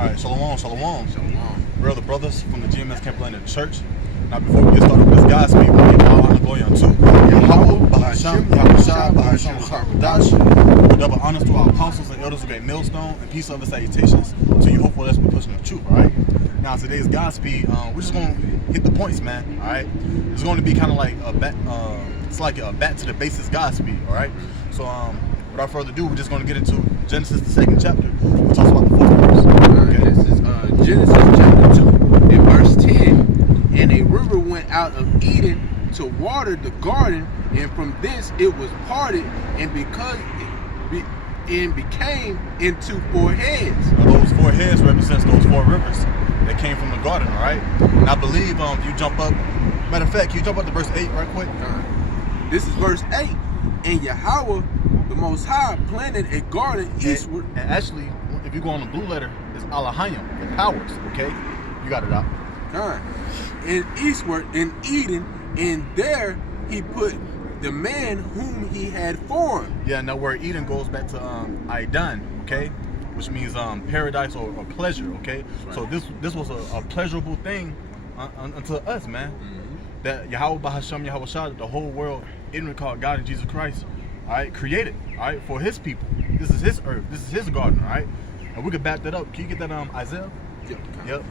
All right, shalom, shalom. Shalom. We're the brothers from the GMS Camp Landing Church. Now, before we get started with this Godspeed, we give all honor, glory unto Yahweh, Bahasham, Yahushua, Bahasham, Haradash. We double honors to our apostles and elders of Great Millstone, and peace, love, and salutations to you. Hopefully, let's be pushing the truth, all right? Now, today's Godspeed, we're just going to hit the points, man, all right? It's going to be kind of like a back to the basics Godspeed, all right? So, without further ado, we're just going to get into Genesis, the 2nd chapter, which talks about the 4th verse. Okay. This is Genesis chapter 2 and verse 10. And a river went out of Eden to water the garden, and from thence it was parted, and became into 4 heads. Now, those 4 heads represents those 4 rivers that came from the garden, all right? And I believe if you jump up, matter of fact, can you jump up to verse 8 right quick? This is verse 8. And Yahweh, the Most High, planted a garden eastward. And actually, if you go on the blue letter, it's Alahayim, it powers, okay? You got it out. And eastward in Eden, and there he put the man whom he had formed. Yeah, now where Eden goes back to Aidan, okay? Which means paradise or pleasure, okay? Right. So this was a pleasurable thing unto us, man. That Yahweh Bahasham Yahushua, the whole world, ignorant called God and Jesus Christ, all right, created, all right, for his people. This is his earth. This is his garden, all right? And we could back that up. Can you get that Isaiah? Yep.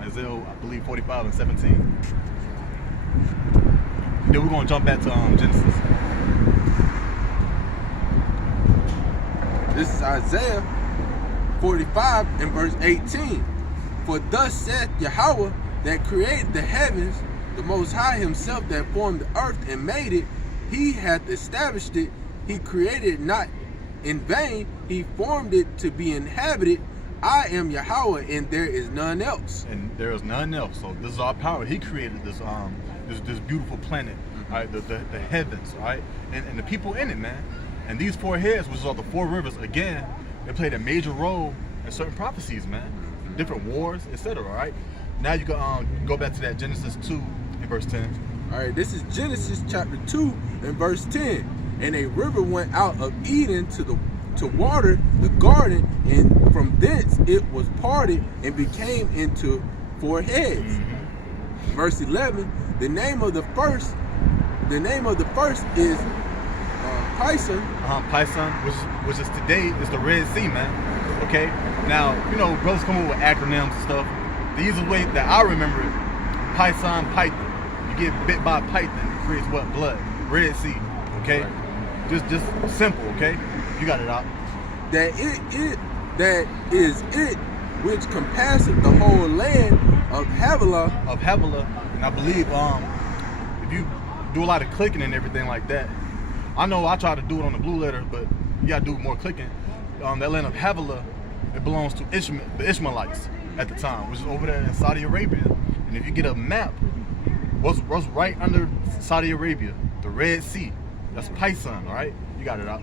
Isaiah, I believe 45 and 17. Then we're gonna jump back to Genesis. This is Isaiah 45 and verse 18. For thus saith Yahweh that created the heavens, the Most High himself that formed the earth and made it. He hath established it. He created it not in vain. He formed it to be inhabited. I am Yahweh, and there is none else. And there is none else. So this is our power. He created this this beautiful planet, all right, the heavens, all right, and the people in it, man. And these 4 heads, which are the 4 rivers, again, they played a major role in certain prophecies, man, different wars, etc. All right. Now you can go back to that Genesis 2 and verse 10. All right, this is Genesis chapter 2 and verse 10. And a river went out of Eden to water the garden, and from thence it was parted and became into 4 heads. Verse 11. The name of the first is Pison. Pison, which is today is the Red Sea, man. Okay. Now brothers come up with acronyms and stuff. The easiest way that I remember it, Pison, Python. You get bit by a python, it creates what? Blood. Red Sea. Okay. Right. Just simple. Okay. You got it out. That is it which compasseth the whole land of Havilah. And I believe if you do a lot of clicking and everything like that, I know I try to do it on the blue letter, but you gotta do more clicking. That land of Havilah, it belongs to the Ishmaelites at the time, which is over there in Saudi Arabia. And if you get a map, what's right under Saudi Arabia? The Red Sea. That's Pison, all right? You got it out.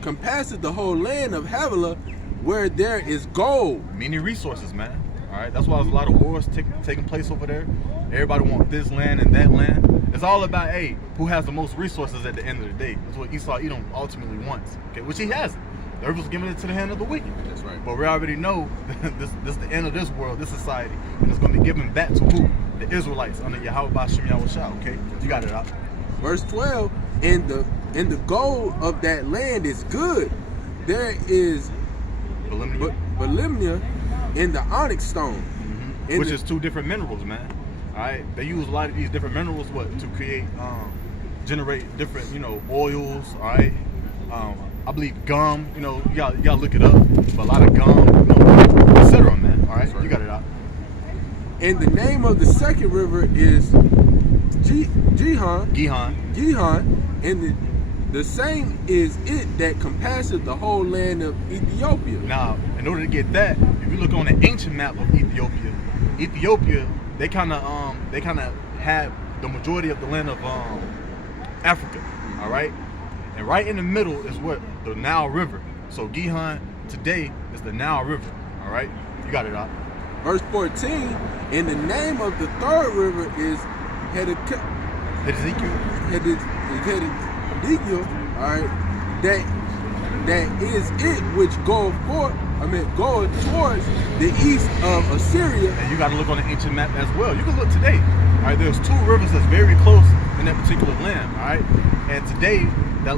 Compasseth the whole land of Havilah, where there is gold. Many resources, man. All right, that's why there's a lot of wars taking place over there. Everybody wants this land and that land. It's all about who has the most resources at the end of the day. That's what Esau Edom ultimately wants. Okay, which he hasn't. The earth was giving it to the hand of the wicked. That's right. But we already know this is the end of this world, this society, and it's going to be given back to who? The Israelites under Yahweh Bashim Yahushua. Okay, you got it out. Verse 12. And the gold of that land is good. There is Belimnia in the onyx stone, which is 2 different minerals, man. All right, they use a lot of these different minerals to create, generate different, oils. All right, I believe gum. You gotta look it up. But a lot of gum, etc. Man. All right, you got it out. And the name of the second river is Gihon. And the same is it that compasseth the whole land of Ethiopia. Now, in order to get that, if you look on the ancient map of Ethiopia, they kind of had the majority of the land of Africa. All right, and right in the middle is what? The Nile River. So Gihon today is the Nile River. All right, you got it out. Verse 14. And the name of the third river is Ezekiel, all right, that is it which goeth towards the east of Assyria. And you got to look on the ancient map as well. You can look today. All right, there's two rivers that's very close in that particular land. All right, and today that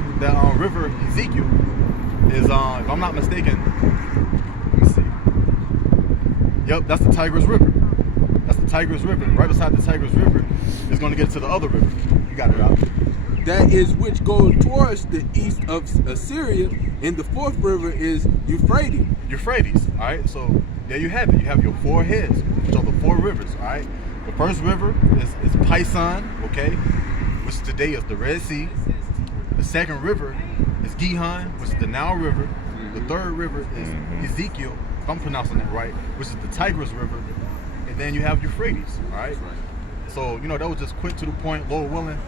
river Ezekiel is, if I'm not mistaken, let me see. Yep, that's the Tigris River. That's the Tigris River. Right beside the Tigris River is going to get to the other river. You got it out. That is which goes towards the east of Assyria, and the fourth river is Euphrates. Euphrates, all right? So there you have it. You have your four heads, which are the four rivers, all right? The first river is Pison, okay, which today is the Red Sea. The second river is Gihon, which is the Nile River. The third river is Ezekiel, if I'm pronouncing that right, which is the Tigris River. And then you have Euphrates, all right? So, you know, that was just quick to the point, Lord willing.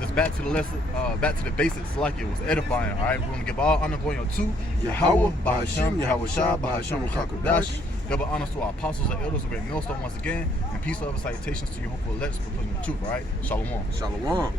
Just back to the lesson, back to the basics, like it was edifying. All right, we're gonna give all honor going to Yahweh, Bahashem, Yahweh Shah, Bahashem, Kakodash. Double honors to our apostles and elders of Great Millstone once again, and peace, love, and salutations to you hopeful elects for putting the truth. All right, Shalom. Shalom.